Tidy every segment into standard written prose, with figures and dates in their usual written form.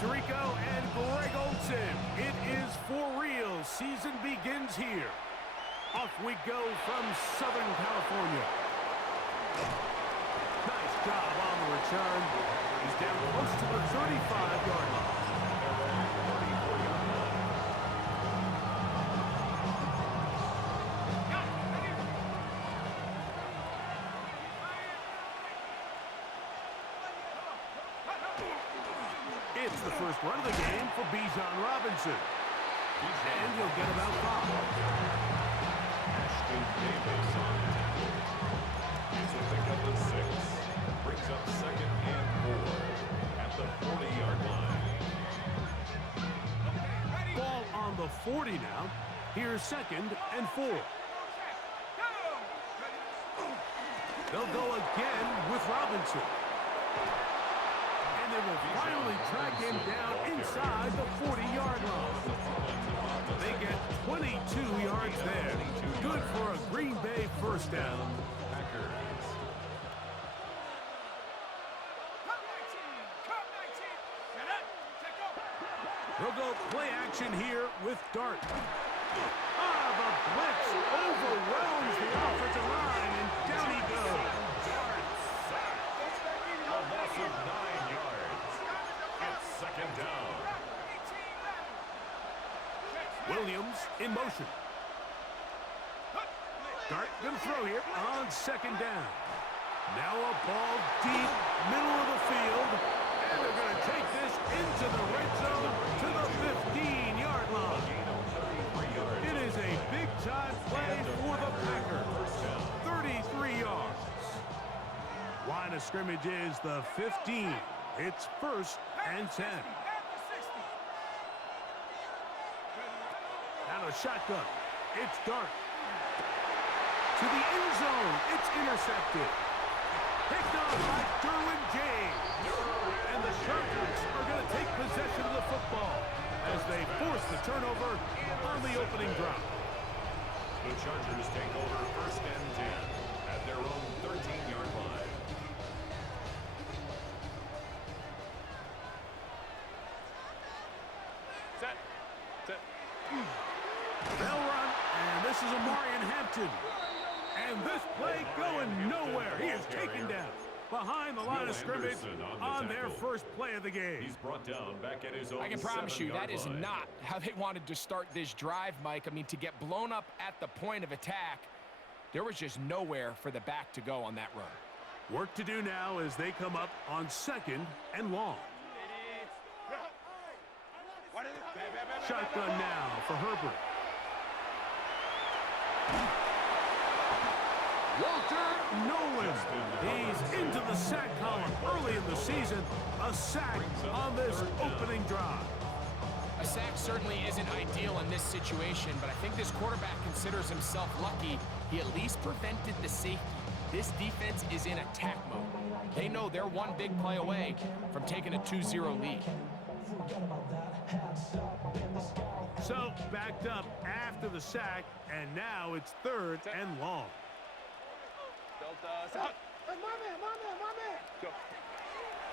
Tirico and Greg Olsen. It is for real. Season begins here. Off we go from Southern California. Nice job on the return. He's down close to the 35-yard line. It's the first run of the game for Bijan Robinson. And he'll get about 5. Ashton Davis on the tackle. It's a pickup of 6. Brings up 2nd and 4 at the 40-yard line. Ball on the 40 now. Here's 2nd and 4. They'll go again with Robinson. And they will finally track him down inside the 40-yard line. They get 22 yards there. Good for a Green Bay first down. They'll go play action here with Dart. The blitz overwhelms the offensive line, and down he goes. A loss of 9 yards. It's 2nd down. Williams in motion. Dart gonna throw here on 2nd down. Now a ball deep, middle of the field, and they're gonna take this into the red zone to the 15-yard line. It is a big-time play for the Packers. 33 yards. Line of scrimmage is the 15. It's 1st and 10. Out of shotgun. It's Dart. To the end zone. It's intercepted. Picked off by Derwin James. And the Chargers are going to take possession of the football as they force the turnover on the opening drive. The Chargers take over 1st and 10 at their own 13-yard line. They'll run, and this is Amarian Hampton. And this play going nowhere. He is taken down behind the line of scrimmage on their first play of the game. He's brought down back at his own. I can promise you that is not how they wanted to start this drive, Mike. I mean, to get blown up at the point of attack, there was just nowhere for the back to go on that run. Work to do now as they come up on 2nd and long. Shotgun now for Herbert. Walter Nolan. He's into the sack column early in the season. A sack on this opening drive. A sack certainly isn't ideal in this situation, but I think this quarterback considers himself lucky. He at least prevented the safety. This defense is in attack mode. They know they're one big play away from taking a 2-0 lead. So backed up after the sack, and now it's 3rd and long.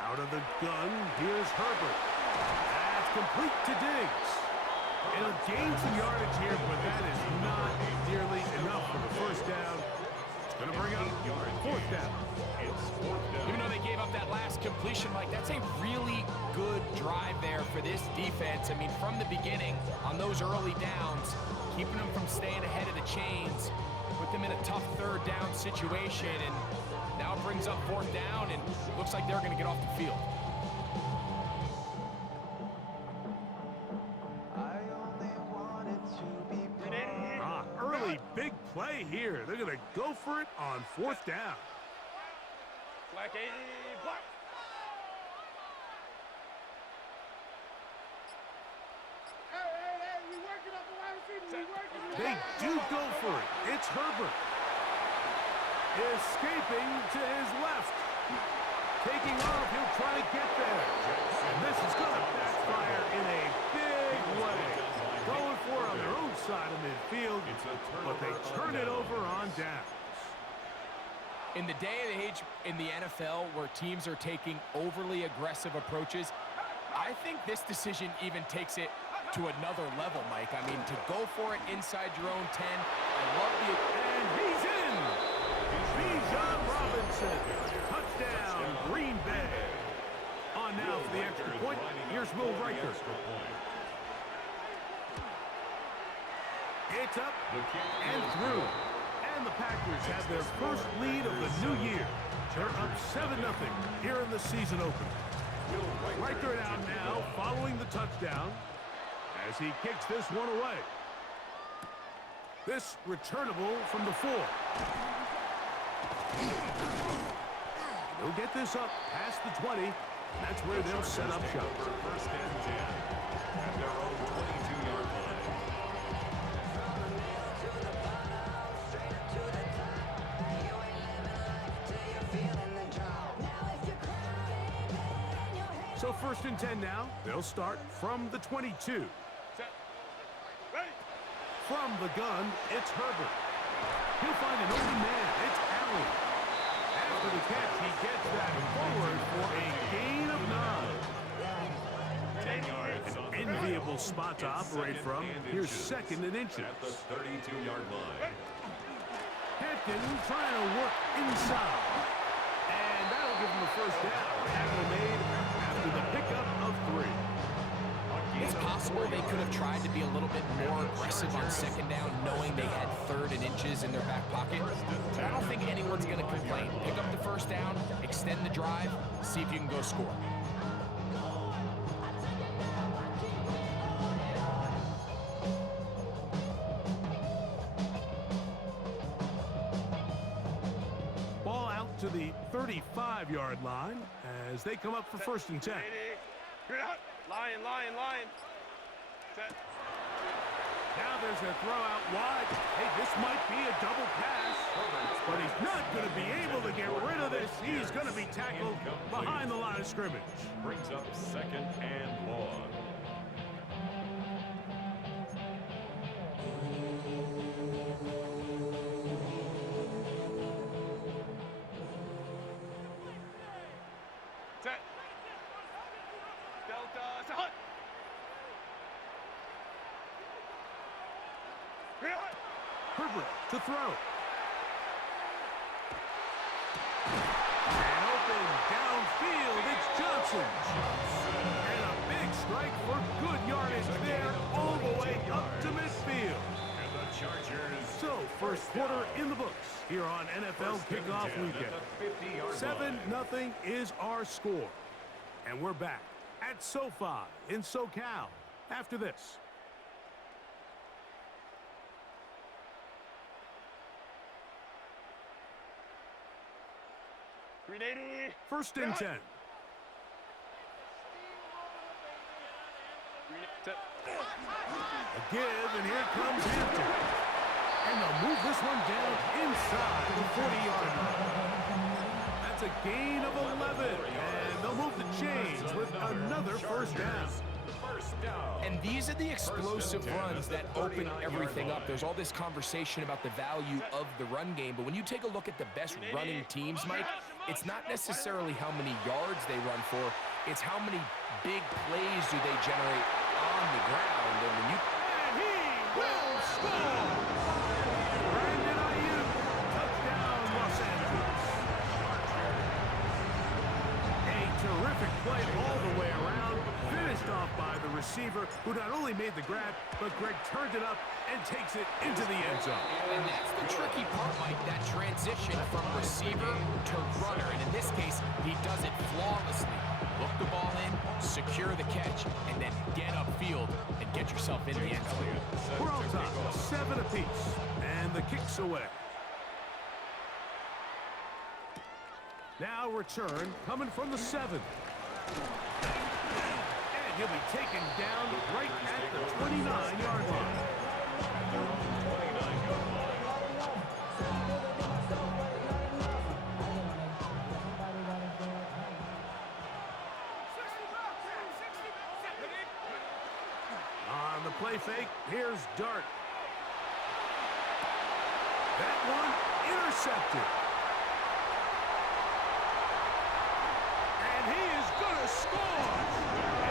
Out of the gun, here's Herbert. That's complete to Diggs. It'll gain some yardage here, but that is not nearly enough for the first down. It's going to bring up 4th down. Even though they gave up that last completion, Mike, that's a really good drive there for this defense. I mean, from the beginning, on those early downs, keeping them from staying ahead of the chains, put them in a tough 3rd down situation, and now it brings up 4th down, and looks like they're going to get off the field. Early big play here. They're going to go for it on 4th down. They do go for it. It's Herbert. Escaping to his left. Taking off, he'll try to get there. And this is going to backfire in a big way. Going for it on their own side of midfield, but they turn it over on downs. In the day and age in the NFL where teams are taking overly aggressive approaches, I I think this decision even takes it to another level, Mike. I mean, to go for it inside your own 10, I love the... And he's in! Bijan Robinson, touchdown, Green Bay. On now for the extra point, here's Will Riker. It's up and through. And the Packers have their first lead of the new year. They're up 7-0 here in the season opener. Riker out now following the touchdown as he kicks this one away. This returnable from the 4. They'll get this up past the 20. That's where they'll set up shop. First and 10 at their own 22-yard line. So first and 10 now. They'll start from the 22. From the gun, it's Herbert. He'll find an open man. It's Allen. After the catch, he gets that forward for a gain of 9. 10 yards on the Enviable spot to operate from. Here's second and inches. at the 32-yard line. Hampton trying to work inside. And that'll give him the first down. Tackle made after the pickup of 3. It's possible they could have tried to be a little bit more aggressive on second down, knowing they had 3rd and inches in their back pocket. But I don't think anyone's going to complain. Pick up the first down, extend the drive, see if you can go score. Ball out to the 35-yard line as they come up for first and 10. Lion. Set. Now there's a throw out wide. Hey, this might be a double pass, but he's not going to be able to get rid of this. He's going to be tackled behind the line of scrimmage. Brings up second and long. Set. Delta. Set. Herbert to throw. And open downfield, it's Johnson. And a big strike for good yardage there all the way up to midfield. And the Chargers. So, first quarter in the books here on NFL Kickoff Weekend. 7-0 is our score. And we're back at SoFi in SoCal after this. First and 10. Set. A give, and here comes Hampton. And they'll move this one down inside the 40-yard line. That's a gain of 11. And they'll move the chains with another first down. And these are the explosive runs that open everything up. There's all this conversation about the value of the run game, but when you take a look at the best running teams, Mike, it's not necessarily how many yards they run for, it's how many big plays do they generate on the ground. And when you... And he will score! Brandon Ayuk, touchdown Los Angeles. A terrific play all the way around, finished off by the receiver, who not only made the grab, but Greg turned it up and takes it into the end zone. And that's the tricky part, Mike, that transition from receiver to runner. And in this case, he does it flawlessly. Look the ball in, secure the catch, and then get upfield and get yourself in the end zone. We're all tied, 7 apiece, and the kick's away. Now return coming from the 7. And he'll be taken down right at the 29-yard line. On the play fake, here's Dart. That one intercepted. And he is going to score. A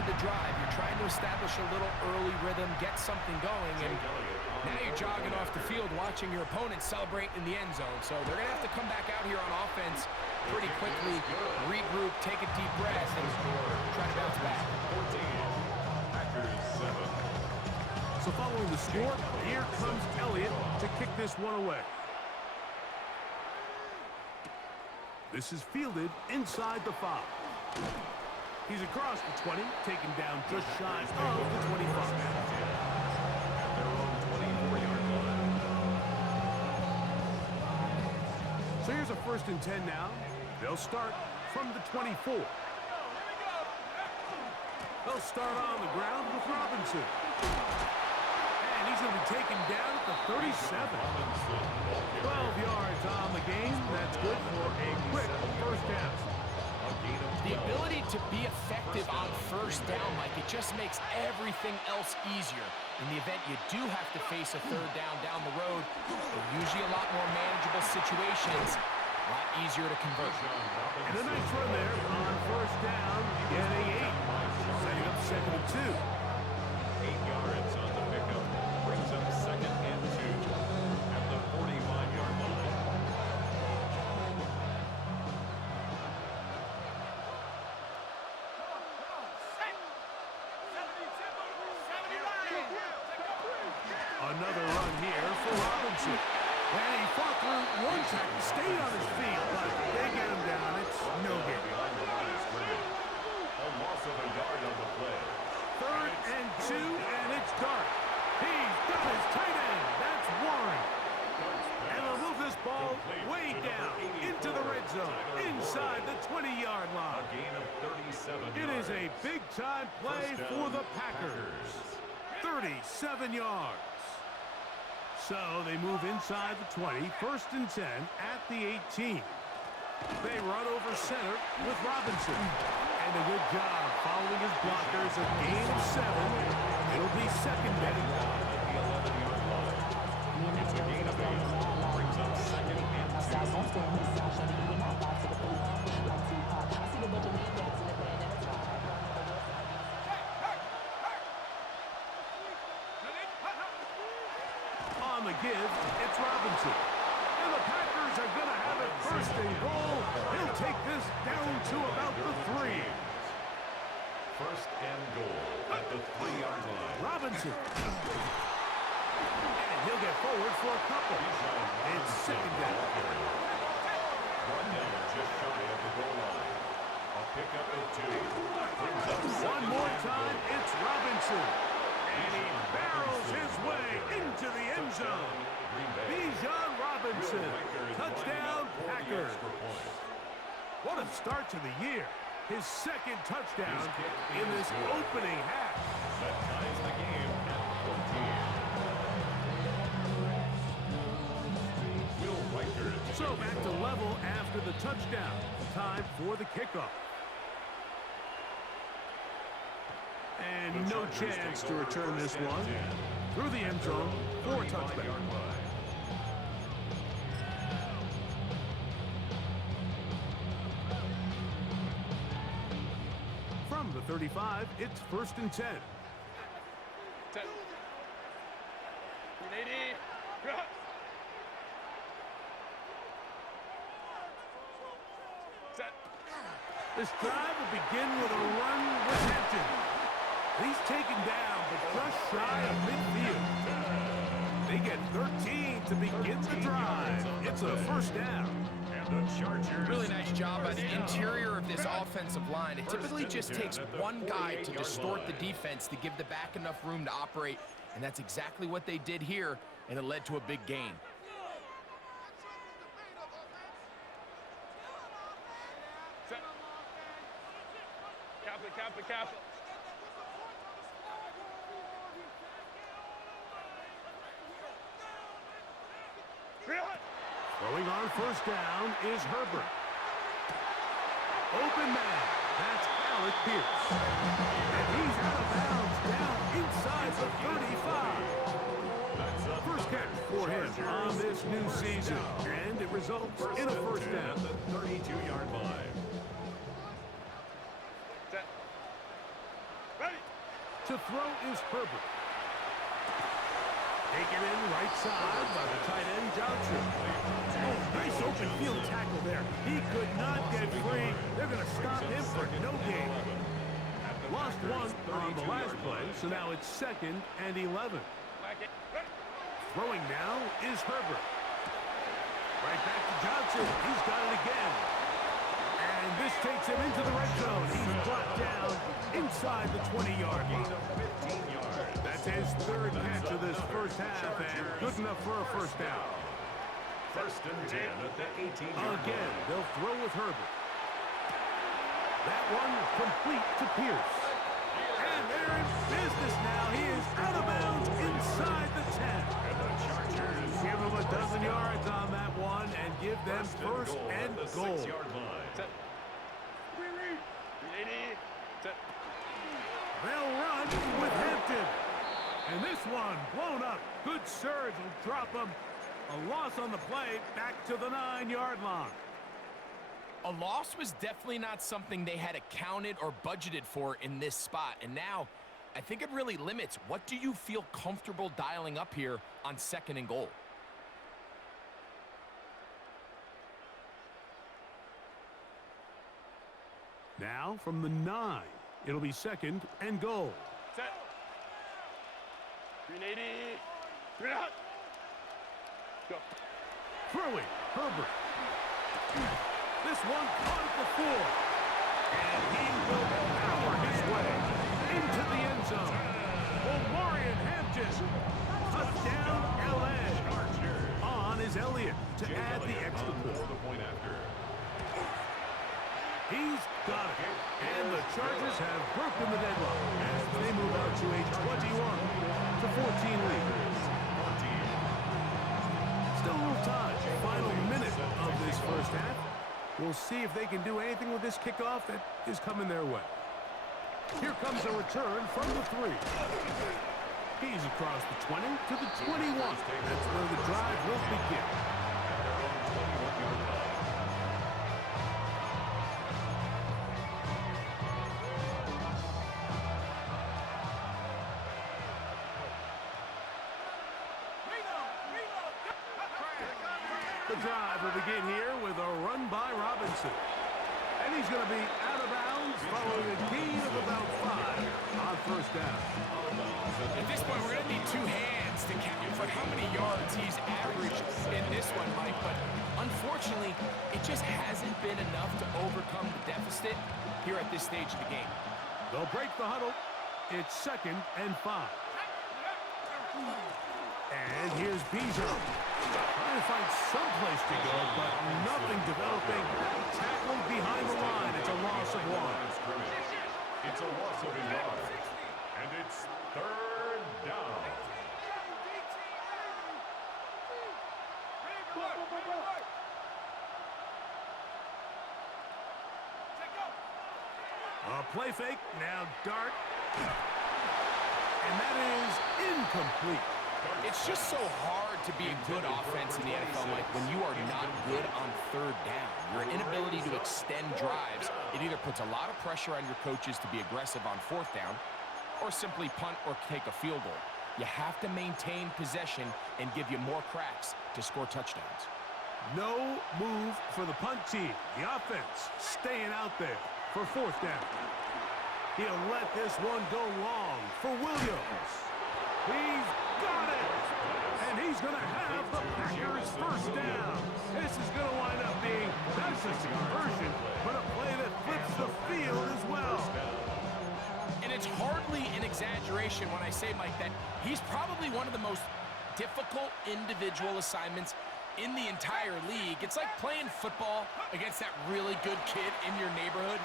into the drive. You're trying to establish a little early rhythm, get something going, and now you're jogging off the field watching your opponent celebrate in the end zone. So they're going to have to come back out here on offense pretty quickly, regroup, take a deep breath, and try to bounce back. 14, Packers 7. So following the score, here comes Elliott to kick this one away. This is fielded inside the 5. He's across the 20, taken down just shy of the 25. Their own 24-yard line. So here's a 1st and 10 now. They'll start from the 24. They'll start on the ground with Robinson. And he's going to be taken down at the 37. 12 yards on the game. That's good for a quick 1st down. The ability to be effective on 1st down, Mike, it just makes everything else easier. In the event you do have to face a 3rd down the road, they're usually a lot more manageable situations, a lot easier to convert. And a nice run there on 1st down, getting 8. Setting up 2nd and 2. 8 yards on the pickup. Brings up 2nd and 2 at the 45-yard line. Another run here for Robinson. And he fought through one tackle, stayed on his feet, but they get him down. It's no good. Behind the line of scrimmage. A loss of a yard on the play. 3rd and 2, and it's Dart. He's got his tight end. That's Warren. And they'll move this ball way down into the red zone, inside the 20-yard A line. gain of 37 It yards. is a big-time play for the Packers. 37 yards. So they move inside the 20, 1st and 10 at the 18. They run over center with Robinson. And a good job following his blockers, a gain of 7. It'll be 2nd down. At the 11-yard line. It's a gain of 8. Brings up 2nd and 2. On the give, it's Robinson. And the Packers are going to have it 1st and goal. He'll take this down to about the 3. 1st and goal at the 3-yard line. Robinson. And he'll get forward for a couple. It's 2nd down. One down just shy of the goal line. A pickup at 2. Brings up One more time, it's Robinson. And he barrels his way into the end zone. Bijan Robinson. Touchdown, Packers. What a start to the year. His 2nd touchdown in this opening half. That ties the game at 14. Will Riker. So back to level after the touchdown. Time for the kickoff. And no chance to return this one. Through the end zone for a touchdown. From the 35, it's 1st and 10. 10. 180. Set. This drive will begin with a run with Hampton. He's taken down, but just shy of midfield. They get 13 to begin the drive. It's a 1st down. And the Chargers. Really nice job by the interior of this offensive line. It typically just takes one guy to distort the defense to give the back enough room to operate, and that's exactly what they did here, and it led to a big gain. Set. Cap it, cap it, cap it. Throwing on 1st down is Herbert. Open man. That's Alec Pierce. And he's out of bounds down inside the 35. 1st catch for him on this new season. And it results in a 1st down. At the 32-yard line. Set. To throw is Herbert. Taken in right side by the tight end, Johnson. Oh, nice open field tackle there. He could not get free. They're going to stop him for no gain. Lost one on the last play, so now it's 2nd and 11. Throwing now is Herbert. Right back to Johnson. He's got it again. And this takes him into the red zone. He's brought down inside the 20-yard line. That's his 3rd catch of this first half, and good enough for a first down. 1st and 10 at the 18-yard line. Again, they'll throw with Herbert. That one complete to Pierce. And they're in business now. He is out of bounds inside the 10. And the Chargers Give them a dozen yards on that one and give them first and goal. 6-yard line. Set. 380. Set. They'll run with Hampton. And this one blown up. Good surge will drop them. A loss on the play back to the 9-yard line. A loss was definitely not something they had accounted or budgeted for in this spot. And now, I think it really limits what do you feel comfortable dialing up here on 2nd and goal. Now from the 9, it'll be 2nd and goal. Set. 380. 3 out. Go. Throwing, Herbert. This one caught at the 4. And he will power his way into the end zone. Omarion Hampton. Touchdown, L.A. On is Elliott to add the extra point. He's got it. And the Chargers have broken the deadlock as they move out to a 21-14 lead. Still a little time. Final minute of this first half. We'll see if they can do anything with this kickoff that is coming their way. Here comes a return from the 3. He's across the 20 to the 21. That's where the drive will begin. The drive will begin here with a run by Robinson. And he's going to be out of bounds following a gain of about 5 on first down. At this point, we're going to need 2 hands to count for how many yards he's averaged in this one, Mike. But unfortunately, it just hasn't been enough to overcome the deficit here at this stage of the game. They'll break the huddle. It's 2nd and 5. And here's Bijan. Trying to find some place to go, but nothing developing. Tackled behind the line. It's a loss of 1. It's a loss of a yard. And it's 3rd down. A play fake, now dart. And that is incomplete. It's just so hard to be a good offense in the NFL, Mike, when you are not good on 3rd down. Your inability to extend drives, it either puts a lot of pressure on your coaches to be aggressive on 4th down or simply punt or take a field goal. You have to maintain possession and give you more cracks to score touchdowns. No move for the punt team. The offense staying out there for 4th down. He'll let this one go long for Williams. He's got it! And he's going to have the Packers first down. This is going to wind up being not just a conversion, but a play that flips the field as well. And it's hardly an exaggeration when I say, Mike, that he's probably one of the most difficult individual assignments in the entire league. It's like playing football against that really good kid in your neighborhood.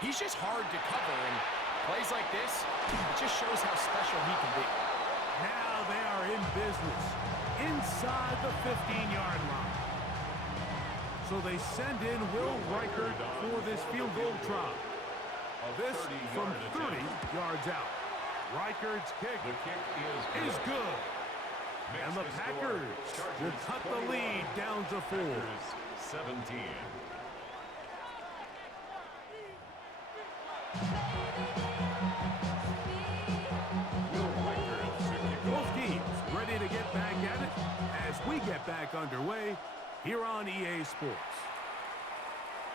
He's just hard to cover, and plays like this, it just shows how special he can be. Now they are in business inside the 15-yard line. So they send in Will Reichert for this field goal try. This from 30 yards out. Reichert's kick is good. And the Packers will cut the lead down to 4. 17. back underway here on EA Sports.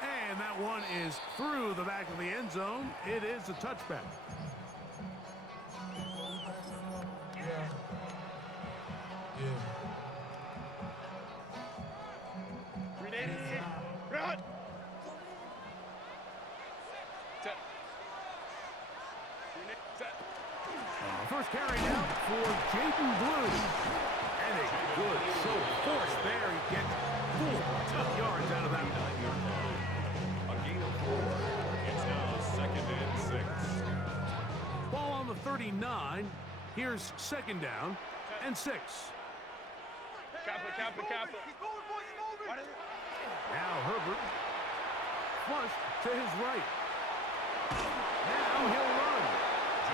And that one is through the back of the end zone. It is a touchback. Run. Set. Set. First carry now for Jaden Blue. And a good show of force there. He gets 4 tough yards out of that one. 9-yard line. A gain of 4. It's now 2nd and 6. Ball on the 39. Here's 2nd down and 6. Kappa. Now Herbert flushed to his right. Now he'll run.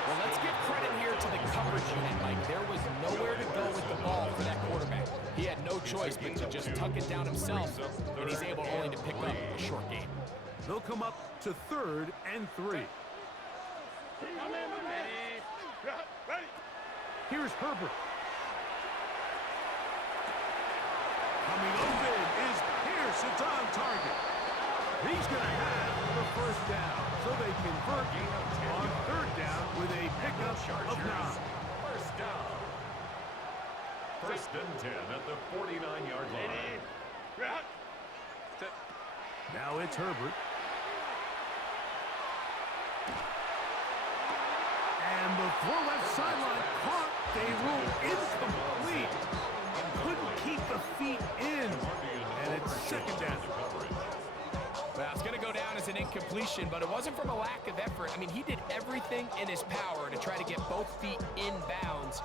Well, let's give credit here to the coverage unit, Mike. There was nowhere to go with the ball for that quarterback. He had no choice but to just tuck it down himself, and he's able only to pick up a short gain. They'll come up to 3rd and 3. Ready. Here's Herbert. Coming open is Pierce. It's on target. He's going to have the 1st down, so they convert on 3rd down with a pickup of 9. 1st down. 1st and 10 at the 49-yard line. Run. Set. Now it's Herbert. And the throw left sideline caught. They rule incomplete. Couldn't keep the feet in. And it's 2nd down. Well, it's going to go down as an incompletion, but it wasn't from a lack of effort. I mean, he did everything in his power to try to get both feet in bounds.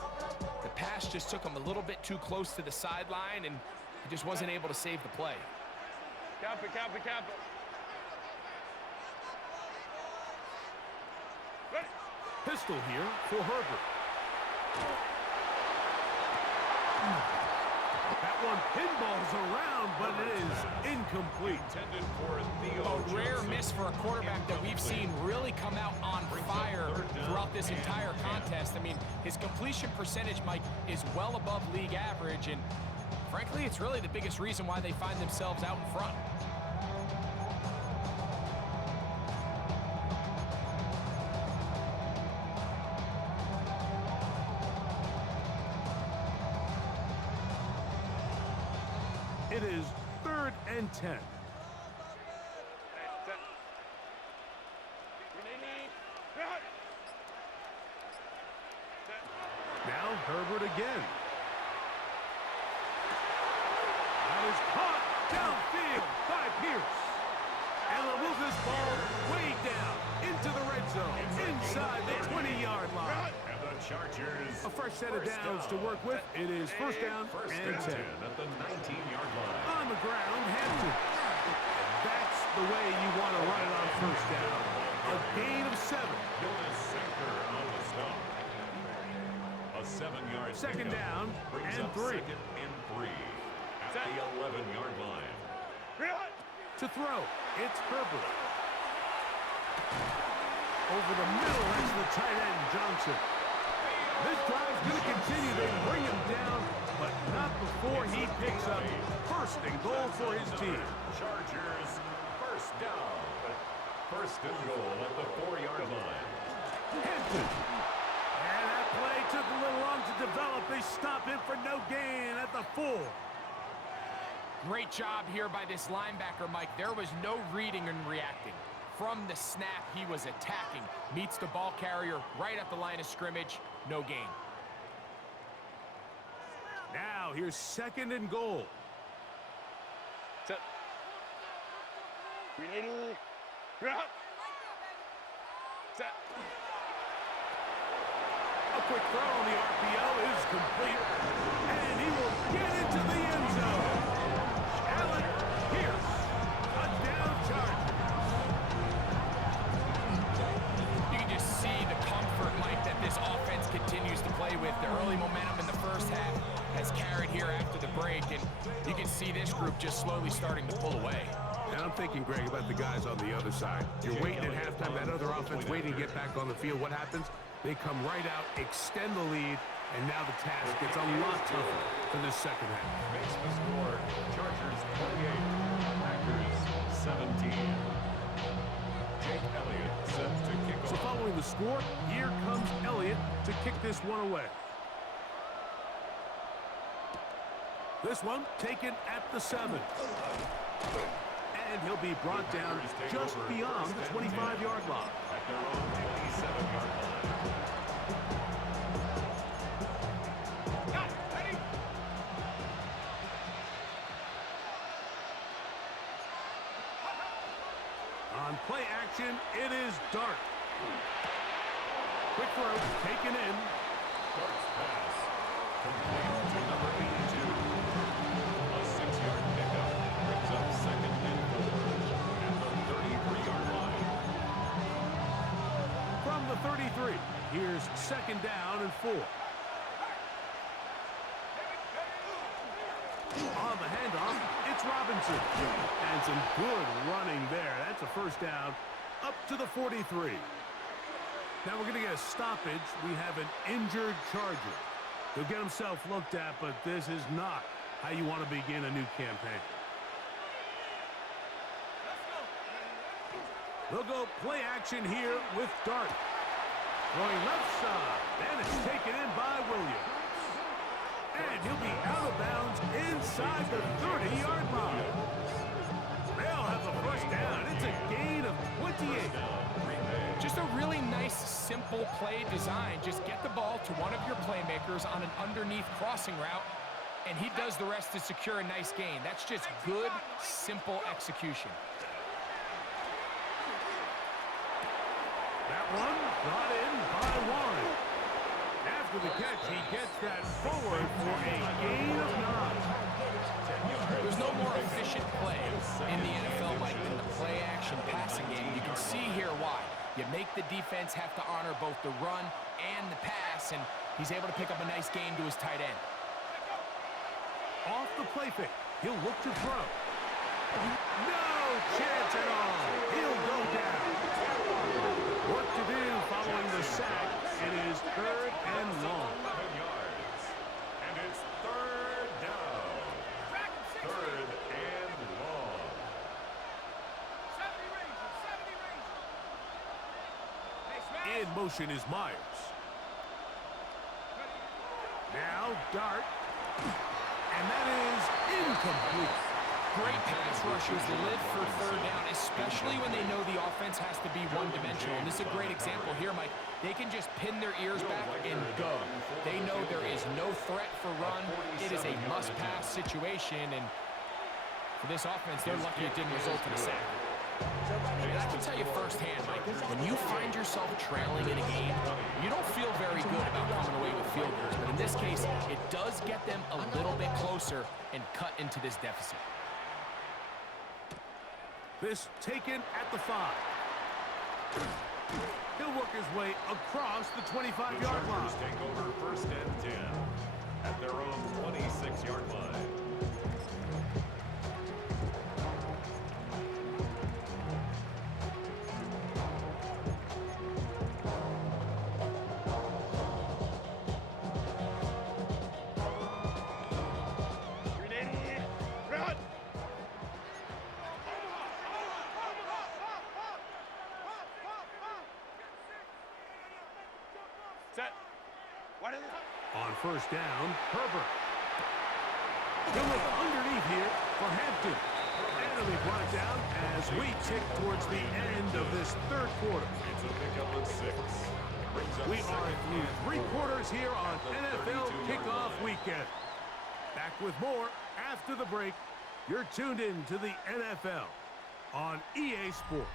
The pass just took him a little bit too close to the sideline, and he just wasn't able to save the play. Kappa. Ready. Pistol here for Herbert. That one pinballs around, but it is incomplete. Intended for Theo A rare Johnson. miss for a quarterback that we've seen really come out on fire throughout this entire contest. I mean, his completion percentage, Mike, is well above league average, and frankly, it's really the biggest reason why they find themselves out in front. It is 3rd and 10. Set. Run. Set. Now Herbert again. That is caught downfield by Pierce. And they'll move this ball way down into the red zone, inside the 20-yard line. And the Chargers. A fresh set of downs to work with. It is 1st down First and 10. at the 19-yard line. On the ground, Hampton. That's the way you want to run it on 1st down. A gain of 7. Jonas Sanker on the stop. A 7-yard 2nd pickup down brings and up 3. 2nd and 3 at the 11-yard line. Run. To throw, it's Herbert. Over the middle, that's the tight end, Johnson. This drive's going to continue. They bring him down, but not before he picks up 1st and goal for his team. Chargers 1st down. 1st and goal at the 4-yard line. Hampton. And that play took a little long to develop. They stop him for no gain at the 4. Great job here by this linebacker, Mike. There was no reading and reacting. From the snap, he was attacking. Meets the ball carrier right at the line of scrimmage. No gain. Now here's 2nd and goal. Set. Ready. Run. Set. A quick throw on the RPO is complete. And he will get into the end zone. Allen Pierce. Touchdown Chargers. You can just see the comfort, Mike, that this offense continues to play with. The early momentum in the 1st half has carried here after the break, and you can see this group just slowly starting to pull away. And I'm thinking, Greg, about the guys on the other side. You're waiting at halftime, that other offense waiting to get back on the field. What happens? They come right out, extend the lead, And now the task gets a lot tougher for this second half. Makes the score Chargers 28, Packers 17. Jake Elliott set to kick So off. following the score, here comes Elliott to kick this one away. This one taken at the 7. And he'll be brought down just beyond the 25-yard line. At their own 57-yard line. On play action, it is Dart. Quick throw, taken in. Dart's pass complete to number 82. A 6-yard pickup brings up 2nd and 4 at the 33-yard line. From the 33, here's 2nd down and 4. On the handoff, it's Robinson. And some good running there. That's a first down up to the 43. Now we're going to get a stoppage. We have an injured Charger. He'll get himself looked at, but this is not how you want to begin a new campaign. They'll go play action here with Dart. Going left side, and it's taken in by Williams. And he'll be out of bounds inside the 30-yard line. They'll have the first down. It's a gain of 28. Just a really nice, simple play design. Just get the ball to one of your playmakers on an underneath crossing route, and he does the rest to secure a nice gain. That's just good, simple execution. That one brought in by Warren. After the catch, he gets that forward for a gain of 9. There's no more efficient play in the NFL, Mike, than the play-action passing game. You can see here why. You make the defense have to honor both the run and the pass, and he's able to pick up a nice gain to his tight end. Off the play fake, he'll look to throw. No chance at all. He'll go down. Work to do following the sack. It is 3rd and long. 11 yards. And it's 3rd down. 3rd and long. In motion is Myers. Now Dart. And that is incomplete. Great pass rushers live for 3rd down, especially when they know the offense has to be one-dimensional. And this is a great example here, Mike. They can just pin their ears back and go. They know there is no threat for run. It is a must-pass situation, and for this offense, they're lucky it didn't result in a sack. And I can tell you firsthand, Mike, when you find yourself trailing in a game, you don't feel very good about coming away with field goals. But in this case, it does get them a little bit closer and cut into this deficit. This taken at the 5. He'll work his way across the 25-yard line. Chargers take over 1st and 10 at their own 26-yard line. Set. On 1st down, Herbert. He'll look underneath here for Hampton. And he'll be brought down as we tick towards the end of this 3rd quarter. It's a pickup of 6. Brings up We are 2nd through and 3 4 quarters here on at the NFL 32-yard Kickoff line. Weekend. Back with more after the break. You're tuned in to the NFL on EA Sports.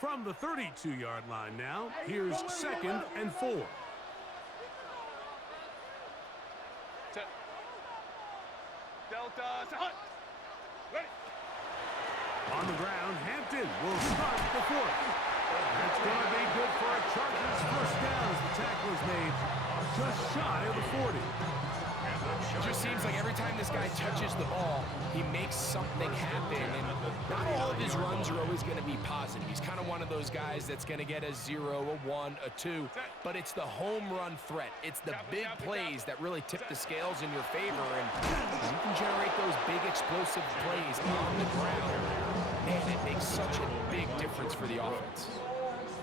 From the 32-yard line now, here's 2nd and 4. Set. Delta. Hunt. Ready. On the ground, Hampton will start the 4th. That's going to be good for a Chargers first down as the tackle is made just shy of the 40. It just seems like every time this guy touches the ball, he makes something happen. And not all of his runs are always going to be positive. He's kind of one of those guys that's going to get a 0, a 1, a 2. But it's the home run threat. It's the big plays that really tip the scales in your favor. And you can generate those big explosive plays on the ground. Man, it makes such a big difference for the offense.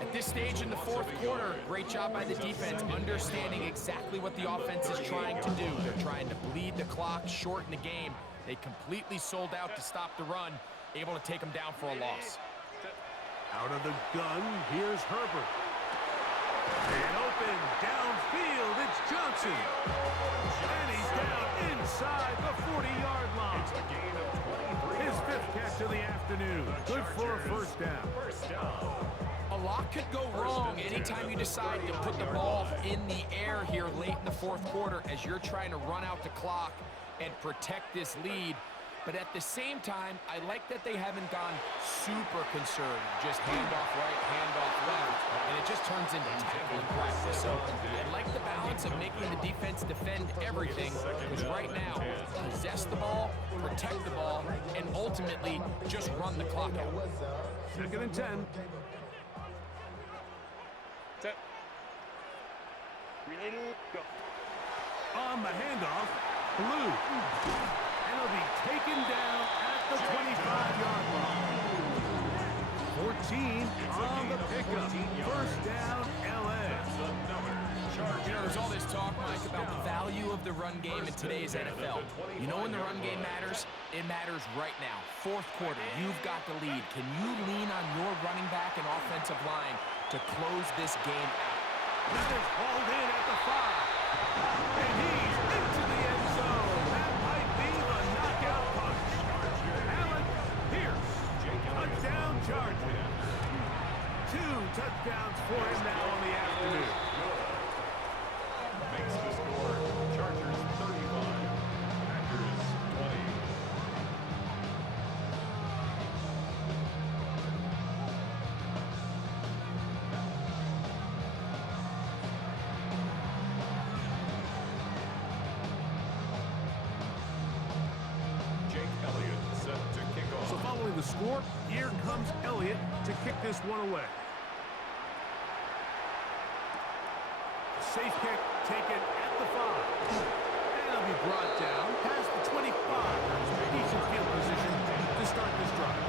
At this stage in the fourth quarter, great job by the defense, understanding exactly what the offense is trying to do. They're trying to bleed the clock, shorten the game. They completely sold out to stop the run, able to take them down for a loss. Out of the gun, here's Herbert. And open, downfield, it's Johnson. And he's down inside the 40-yard line. His 5th catch of the afternoon. Good for a first down. A lot could go wrong anytime you decide to put the ball in the air here late in the fourth quarter as you're trying to run out the clock and protect this lead. But at the same time, I like that they haven't gone super conservative. Just handoff right, handoff left, and it just turns into tackling practice. So I like the balance of making the defense defend everything, because right now, possess the ball, protect the ball, and ultimately just run the clock out. 2nd and 10. Set. Ready, go. On the handoff, Blue. And it'll be taken down at the 25-yard line. 14 on the pickup. First down, L.A. You know, there's all this talk, Mike, about the value of the run game in today's NFL. You know when the run game matters? It matters right now. Fourth quarter, you've got the lead. Can you lean on your running back and offensive line to close this game out? That is hauled in at the 5. And he's into the end zone. That might be the knockout punch. Allen Pierce. Touchdown Chargers. 2 touchdowns for him now on the afternoon. Makes the score Chargers 35, Packers 20. Jake Elliott set to kick off. So following the score, here comes Elliott to kick this one away. Safe kick taken at the 5. And it'll be brought down past the 25. Decent field position to start this drive.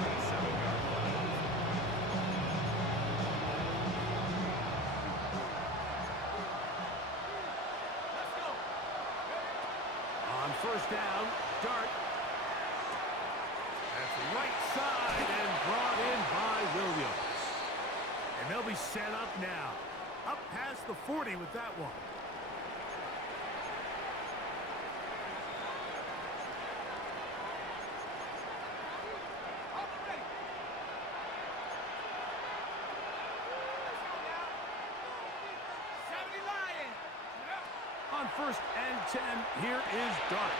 27-yard line. On first down, Dart. That's right side and brought in by Williams. And they'll be set up now. Up past the 40 with that one. On first and 10, here is Dart.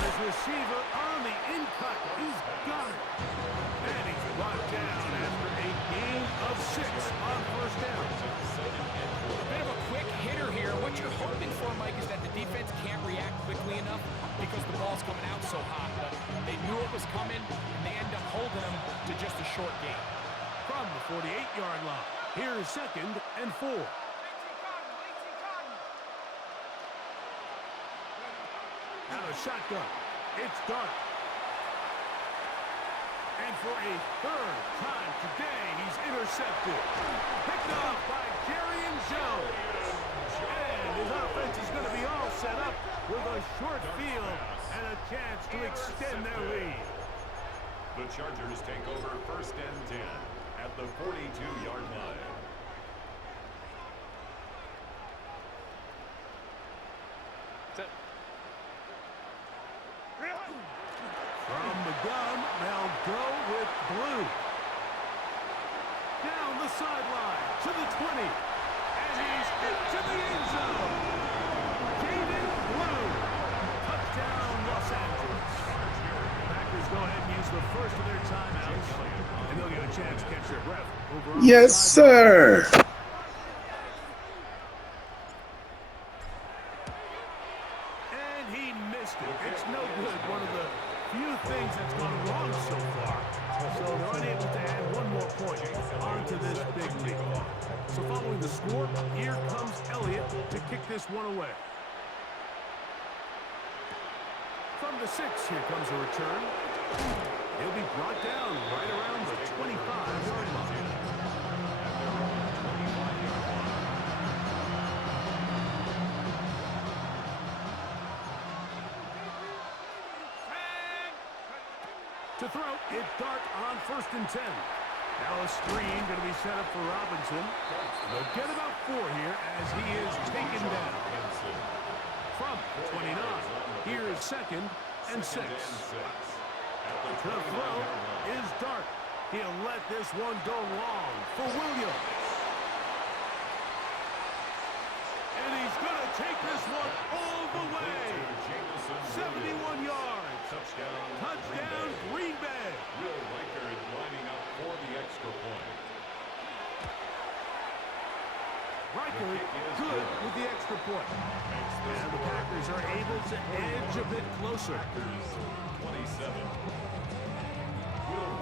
His receiver on the in-cut. He's got it. And he's brought down after a gain of 6 on first down. A bit of a quick hitter here. What you're hoping for, Mike, is that the defense can't react quickly enough because the ball's coming out so hot. But they knew it was coming, and they end up holding them to just a short gain. From the 48-yard line, here's 2nd and 4. Out of shotgun, it's Dart. And for a 3rd time today, he's intercepted. Picked off by Jerry Jones. And his offense is going to be all set up with a short field and a chance to extend their lead. The Chargers take over first and 10 at the 42-yard line. Set. From the gun, they'll go with Blue. Down the sideline to the 20. And he's into the end zone. Jaden Blue. Touchdown, Los Angeles. Packers go ahead and use the first of their timeouts. And they'll get a chance to catch their breath over on the Yes, sideline. sir. And he kick this one away. From the 6, here comes a return. He'll be brought down right around the 25-yard line. To throw, it's Dart on 1st and 10. Now a screen going to be set up for Robinson. They'll get about 4 here as he is taken down. From 29, here is 2nd and 6. The throw is Dart. He'll let this one go long for Williams. And he's going to take this one all the way. 71 yards. Touchdown, Green Bay. Will Riker is lining up for the extra point. Riker good with the extra point. And the Packers are able to edge a bit closer. 27.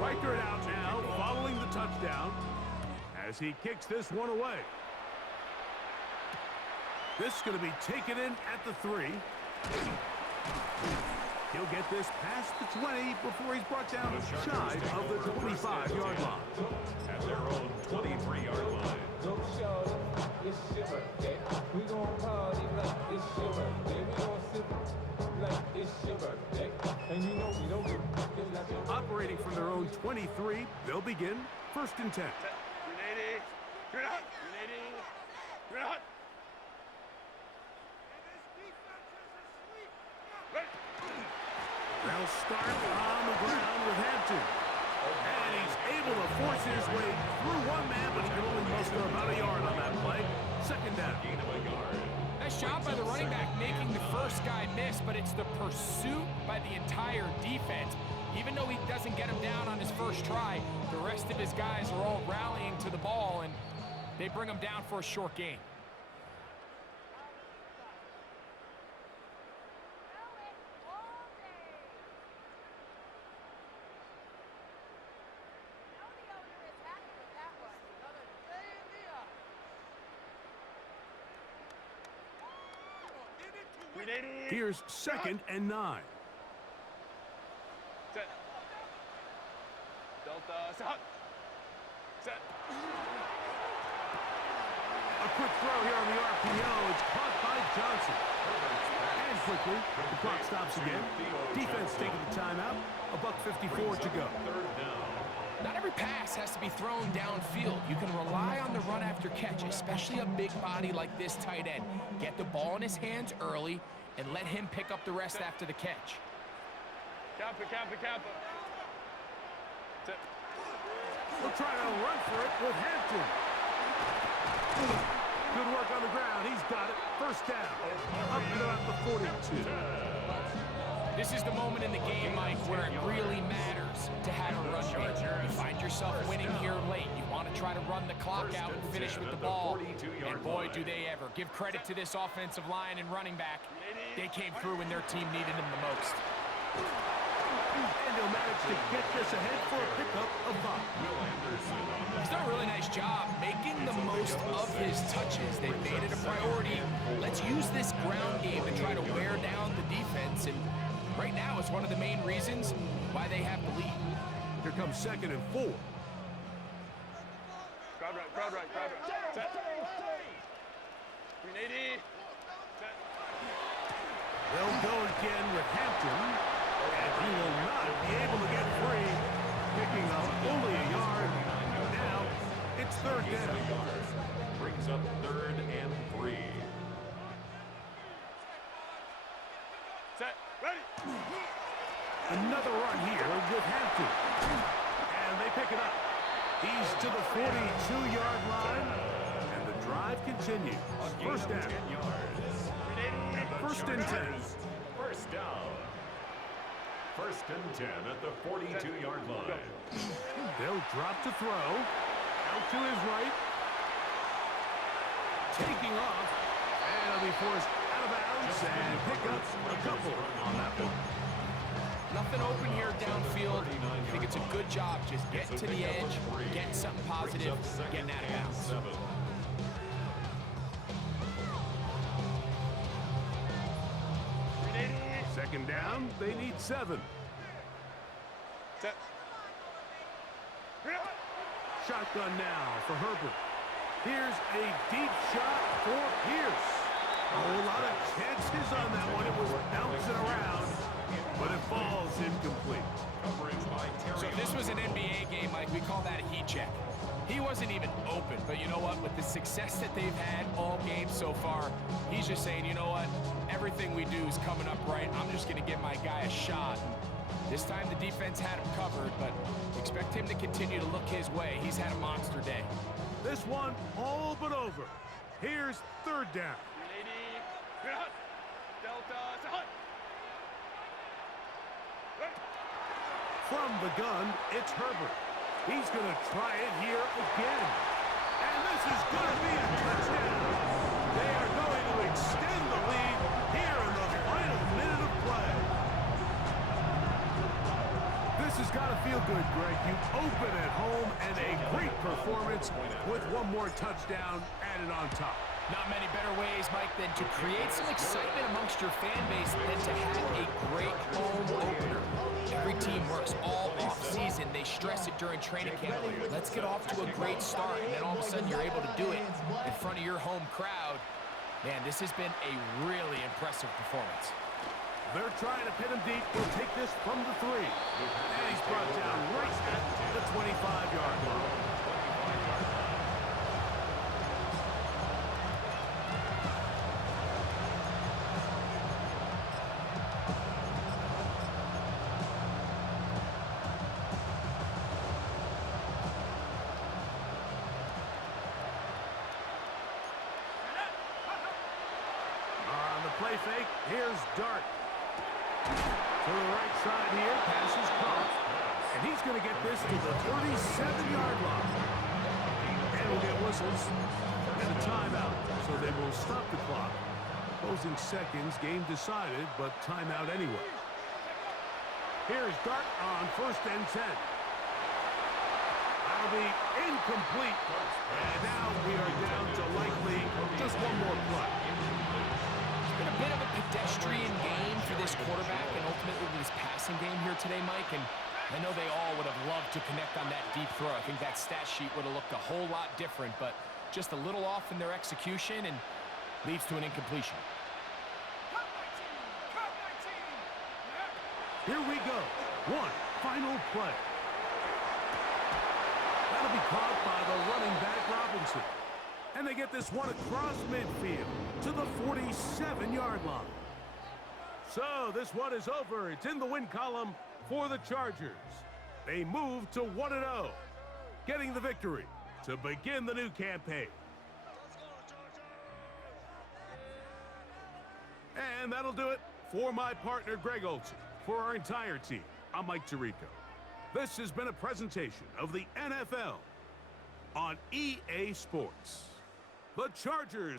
Riker out now, following the touchdown, as he kicks this one away. This is going to be taken in at the 3. He'll get this past the 20 before he's brought down shy of the 25-yard line. At their own 23-yard line. Don't show it's your birthday. We gon' party like it's your birthday. We gon' sip like it's your birthday. And you know we don't give like your Operating from their own 23, they'll begin 1st and 10. Grenade. Grenade. Grenade. Grenade. They'll start on the ground with Hampton. And he's able to force his way through one man, but he can only muster about a yard on that play. 2nd down. Gain of a yard. Nice job by the running back making the first guy miss, but it's the pursuit by the entire defense. Even though he doesn't get him down on his first try, the rest of his guys are all rallying to the ball, and they bring him down for a short gain. Here's 2nd and 9. Set. Delta. Set. Set. A quick throw here on the RPO. It's caught by Johnson. And quickly, the clock stops again. Defense taking the timeout. $1:54 to go. 3rd down. Not every pass has to be thrown downfield. You can rely on the run after catch, especially a big body like this tight end. Get the ball in his hands early and let him pick up the rest after the catch. Kappa. Kappa. Kappa. Set. We'll try to run for it with Hampton. Good work on the ground. He's got it. 1st down. Up and about the 42. This is the moment in the game, Mike, where it really matters to have a run game. You find yourself winning here late. You want to try to run the clock out and finish with the ball. And boy, do they ever. Give credit to this offensive line and running back. They came through when their team needed them the most. And he'll manage to get this ahead for a pickup of 5. He's done a really nice job making the most of his touches. They've made it a priority. Let's use this ground game to try to wear down the defense. And right now, it's one of the main reasons why they have the lead. Here comes 2nd and 4. Crowd right. Crowd right. Crowd right. Set. Grenade. Set. They'll go again with Hampton. And he will not be able to get free. Picking up only a yard. Now, it's 3rd down. Brings up 3rd and 3. Set. Ready. Another run here with Hampton. And they pick it up. He's to the 42-yard line. And the drive continues. 1st down. 10 yards. 1st and 10. 1st down. 1st and 10 at the 42-yard line. They'll drop to throw. Out to his right. Taking off. And he'll be forced out of bounds and pick up a couple on that one. Nothing open here downfield. I think it's a good job. Just getting to the edge, getting something positive, getting out of bounds. second down, they need 7. Set. Shotgun now for Herbert. Here's a deep shot for Pierce. Oh, a lot of chances on that one. It was bouncing around, but it falls incomplete. Coverage by Terry. So if this was an NBA game, Mike, we call that a heat check. He wasn't even open, but you know what? With the success that they've had all game so far, he's just saying, you know what? Everything we do is coming up right. I'm just going to give my guy a shot. This time the defense had him covered, but expect him to continue to look his way. He's had a monster day. This one all but over. Here's third down. Lady. Delta. Set. From the gun, it's Herbert. He's going to try it here again. And this is going to be a touchdown. They are going to extend the lead here in the final minute of play. This has got to feel good, Greg. You open at home and a great performance with one more touchdown added on top. Not many better ways, Mike, than to create some excitement amongst your fan base than to have a great home opener. Every team works all off-season. They stress it during training camp. Let's get off to a great start, and then all of a sudden you're able to do it in front of your home crowd. Man, this has been a really impressive performance. They're trying to pin him deep. He'll take this from the 3. And he's brought down right at the 25-yard line. Play fake. Here's Dart. To the right side here. Pass is caught. And he's going to get this to the 37-yard line. And we'll get whistles and a timeout. So they will stop the clock. Closing seconds. Game decided, but timeout anyway. Here's Dart on 1st and 10. That'll be incomplete. And now we are down to likely just one more play. Been a bit of a pedestrian game for this quarterback and ultimately this passing game here today, Mike, and I know they all would have loved to connect on that deep throw. I think that stat sheet would have looked a whole lot different, but just a little off in their execution and leads to an incompletion. Here we go. One final play. That'll be caught by the running back Robinson. And they get this one across midfield to the 47-yard line. So this one is over. It's in the win column for the Chargers. They move to 1-0, getting the victory to begin the new campaign. And that'll do it for my partner, Greg Olson. For our entire team, I'm Mike Tirico. This has been a presentation of the NFL on EA Sports. The Chargers